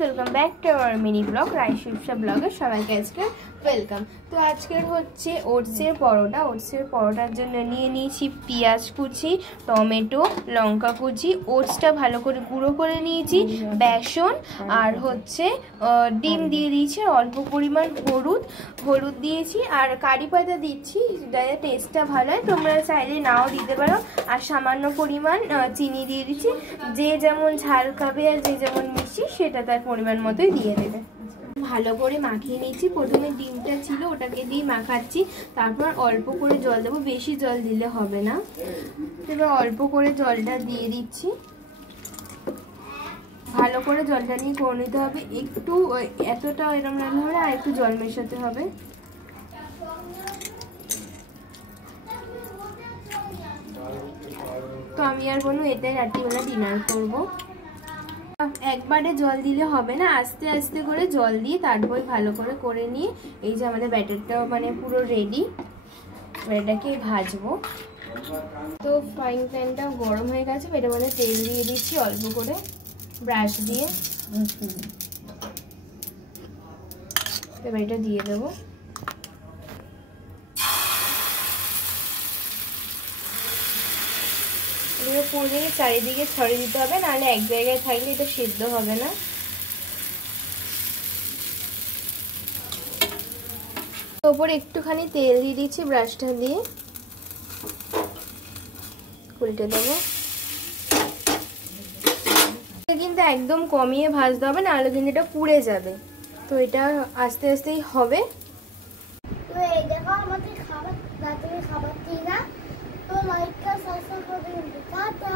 Welcome back to our mini blog রাইশিপসা ব্লগে সবাইকে আজকে ওয়েলকাম। তো আজকের হচ্ছে ওটসের পরোটা। ওটসের পরোটার জন্য নিয়ে নিয়েছি পেঁয়াজ কুচি, টমেটো, লঙ্কা কুচি, ওটসটা ভালো করে গুঁড়ো করে নিয়েছি, বেসন আর হচ্ছে ডিম দিয়ে দিয়েছি, অল্প পরিমাণ হলুদ দিয়েছি আর কারি পাতা দিচ্ছি, যাতে টেস্টটা ভালো হয়। তোমরা চাইলে নাও দিতে পারো। আর সামান্য পরিমাণ চিনি দিয়ে দিচ্ছি, যে যেমন ঝাল খাবে আর যে যেমন মিষ্টি সেটা তার পরিমাণ মতোই দিয়ে দেবে। ভালো করে মাখিয়ে নিচ্ছি। প্রথমে ডিমটা ছিল ওটাকে দিয়ে মাখাচ্ছি, তারপর অল্প করে জল দেবো, বেশি জল দিলে হবে না। এবার অল্প করে জলটা দিয়ে দিচ্ছি, ভালো করে জলটা নিয়ে করে নিতে হবে। একটু এতটা এরকম রান্না হবে আর একটু জল মেশাতে হবে। তো আমি আর কোনো এতে রাত্রিবেলা ডিনার করবো। একবারে জল দিলে হবে না, আস্তে আস্তে করে জল দিয়ে তারপর ভালো করে নিয়ে এই যে আমাদের ব্যাটারটাও মানে পুরো রেডি। এটাকে ভাজবো। তো ফ্রাইং প্যানটা গরম হয়ে গেছে, এটার মধ্যে তেল দিয়ে দিচ্ছি অল্প করে ব্রাশ দিয়ে। এবার এটা দিয়ে দেবো। পুরো চারিদিকে ছড়িয়ে দিতে হবে, নাহলে এক জায়গায় থাকলে এটা সিদ্ধ হবে না। ওপরে একটুখানি তেল দিয়ে দিচ্ছি ব্রাশটা দিয়ে, উল্টে দেবো। কিন্তু একদম কমিয়ে ভাজতে হবে, নাহলে কিন্তু এটা পুড়ে যাবে। তো এটা আস্তে আস্তেই হবে। তো এই দেখো আমাদের খাবার রাতের খাবার দিই না, তো লাইক সাবস্ক্রাইব করবেন। টাটা।